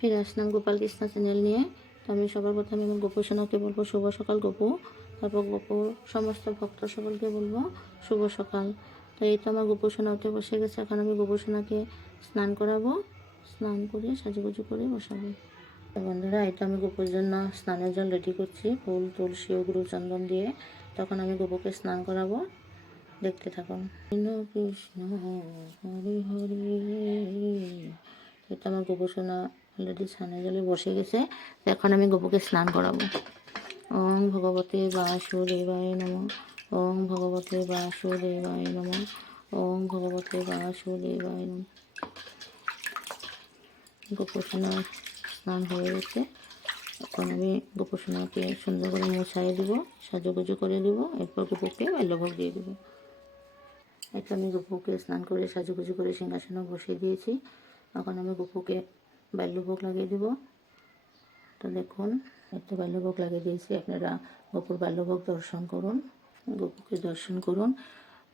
ফিরে আসলাম গোপাল কৃষ্ণা চ্যানেল নিয়ে। তো আমি সবার প্রথমে আমার গোপোষণাকে বলবো শুভ সকাল গোপু। তারপর গোপুর সমস্ত ভক্ত সকলকে বলবো শুভ সকাল। তো এই তো আমার গোপোষণা উঠে বসে গেছে। এখন আমি গোপোষণাকে স্নান করাবো, স্নান করে সাজুগুজু করে বসাবো। তো বন্ধুরা, এটা আমি গোপুর জন্য স্নানের জল রেডি করছি, ফুল তুলসী ও গুরু চন্দন দিয়ে। তখন আমি গোপুকে স্নান করাবো, দেখতে থাকুন। কৃষ্ণ হরে হরে। এটা আমার গোপোষণা অলরেডি স্নানের জলে বসে গেছে। এখন আমি গোপুকে স্নান করাবো। ওম ভগবতে বাসুদেবায় নমঃ। ওম ভগবতে বাসুদেবায় নমঃ। ওম ভগবতে বাসুদেবায় নমঃ। গোপোষণা স্নান হয়ে গেছে। এখন আমি গোপোষণাকে সুন্দর করে মুছাই দিব, সাজুগুজু করে দিব। এরপর গোপুকে বাল্যভোগ দিয়ে দিব। এটা আমি গোপুকে স্নান করে সাজুগুজু করে সিংহাসনে বসিয়ে দিয়েছি। এখন আমি গোপুকে বাল্যভোগ লাগিয়ে দিব। তো দেখুন, একটা বাল্যভোগ লাগিয়ে দিয়েছি। আপনারা গোপুর বাল্যভোগ দর্শন করুন, গোপুকে দর্শন করুন।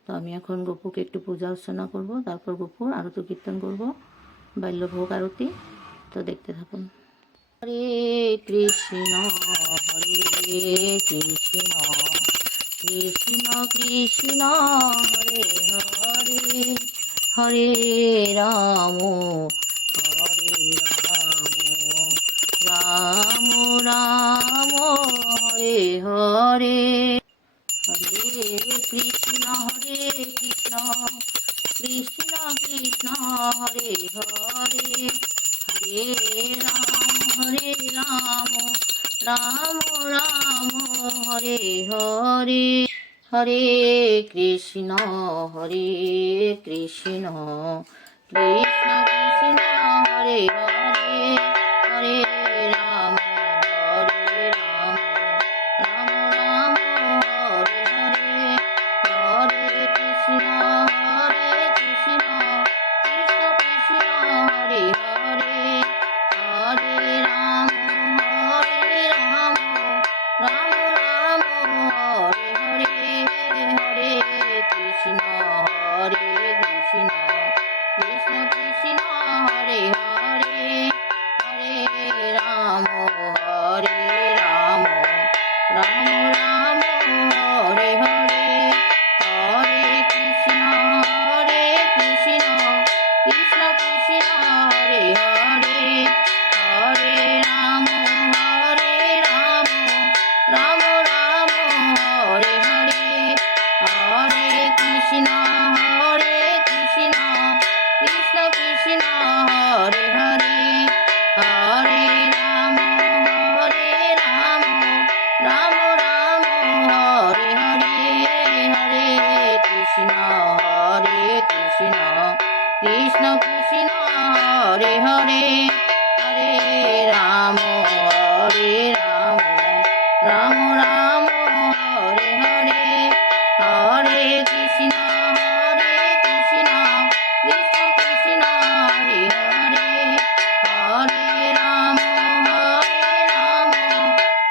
তো আমি এখন গোপুকে একটু পূজা অর্চনা করব, তারপর গোপুর আরতি কীর্তন করব, বাল্যভোগ আরতি। তো দেখতে থাকুন। হরে কৃষ্ণ হরে কৃষ্ণ কৃষ্ণ কৃষ্ণ হরে হরে হরে রাম হরে রাম রাম রাম হরে হরে হরে কৃষ্ণ কৃষ্ণ কৃষ্ণ হরে হরে হরে রাম রাম রাম হরে হরে হরে কৃষ্ণ কৃষ্ণ কৃষ্ণ হরে হরে হরে রাম রাম রাম হরে হরে হরে কৃষ্ণ কৃষ্ণ কৃষ্ণ হরে হরে হরে রাম রাম রাম হরে হরে হরে কৃষ্ণ কৃষ্ণ কৃষ্ণ কৃষ্ণ হরে হরে হরে রাম রাম রাম হরে হরে হরে কৃষ্ণ কৃষ্ণ কৃষ্ণ কৃষ্ণ হরে হরে হরে রাম রাম রাম হরে হরে হরে কৃষ্ণ কৃষ্ণ কৃষ্ণ কৃষ্ণ হরে হরে হরে রাম রাম রাম হরে হরে হরে কৃষ্ণ কৃষ্ণ কৃষ্ণ কৃষ্ণ হরে হরে হরে রাম রাম রাম হরে হরে হরে কৃষ্ণ কৃষ্ণ কৃষ্ণ কৃষ্ণ হরে হরে হরে রাম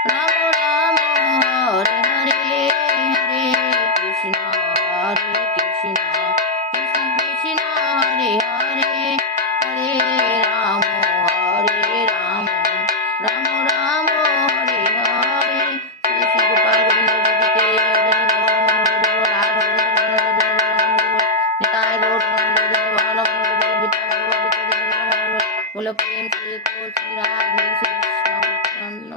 রাম রাম হরে হরে হরে কৃষ্ণ কৃষ্ণ কৃষ্ণ কৃষ্ণ হরে হরে হরে রাম রাম রাম হরে হরে। শ্রী শ্রী গোপাল গোবিন্দ দেবীকে बोलो प्रेम से को श्री राधे श्री कृष्ण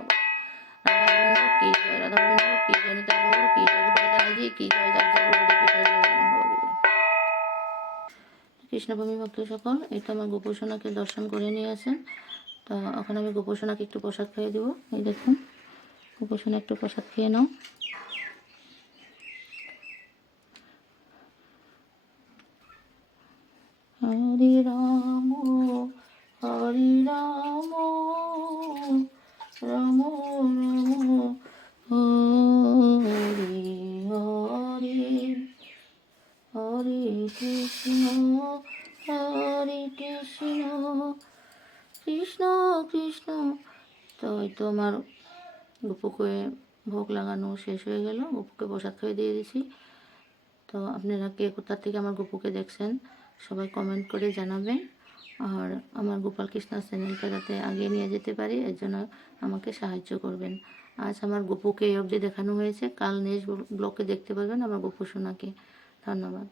की जय, राधा गोविंद की जय, नित्य गौर की जय, गोपाल जी की जय, जय কৃষ্ণভূমি ভক্ত সকল, এই তো আমার গোপোষণাকে দর্শন করে নিয়ে আসেন। তো এখন আমি গোপোষণাকে একটু প্রসাদ খাইয়ে দেবো। এই দেখুন, গোপোষণা একটু প্রসাদ খেয়ে নাও। হরে রাম হরে রাম রাম রাম হরে হরে হরে কৃষ্ণ কৃষ্ণ কৃষ্ণ। তো এই তো আমার গোপুকে ভোগ লাগানো শেষ হয়ে গেল, গোপুকে প্রসাদ খাইয়ে দিয়ে দিয়েছি। তো আপনারা কে কোথা থেকে আমার গোপুকে দেখছেন সবাই কমেন্ট করে জানাবেন। আর আমার গোপাল কৃষ্ণ চ্যানেলটা যাতে আগিয়ে নিয়ে যেতে পারি এর জন্য আমাকে সাহায্য করবেন। আজ আমার গপুকে এই অবধি দেখানো হয়েছে, কাল নেক্সট ব্লকে দেখতে পাবেন আমার গপু সোনাকে। ধন্যবাদ।